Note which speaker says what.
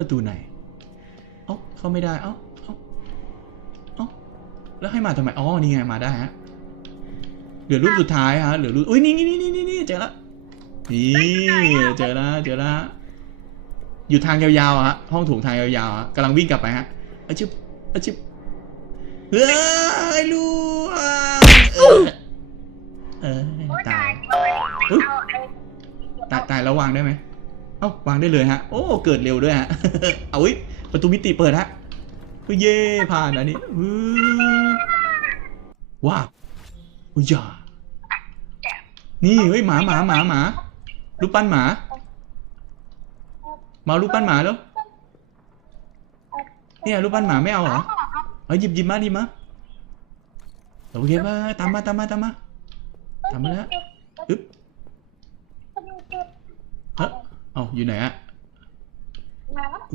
Speaker 1: ประตูไหน เอ้า เข้าไม่ได้ เอ้า เอ้า เอ้า แล้วให้มาทำไม อ๋อ นี่ไง มาได้ฮะ เหลือรูปสุดท้ายฮะ เหลือรูปอุ้ย นี่นี่นี่นี่นี่เจอละ นี่เจอละเจอละอยู่ทางยาวๆอะฮะ ห้องโถงทางยาวๆอะกำลังวิ่งกลับไปฮะอาชิบอาชิบเฮ้ยลูกเออเออ
Speaker 2: โอ้ย
Speaker 1: ตา
Speaker 2: ตายยเลยเอาไอ้
Speaker 1: ตายตายแล้ววางได้ไหม เอ้าวางได้เลยฮะ โอ้ เกิดเร็วด้วยฮะ เอาวิประตูมิติเปิดฮะเฮ้ยเย่ผ่านอันนี้ว้าวอุ้ยยานี่เฮ้ยหมาหมาหมาหมารูปปั้นหมา มารูปปั้นหมาแล้วเนี่ยรูปปั้นหมาไม่เอาเหรอเอาหยิบหยิบมาหยิมาโอเคมาตามมาตามมาตามมาทำมาแล้วอึ๊บเฮ้ยเอา อยู่ไหนอะ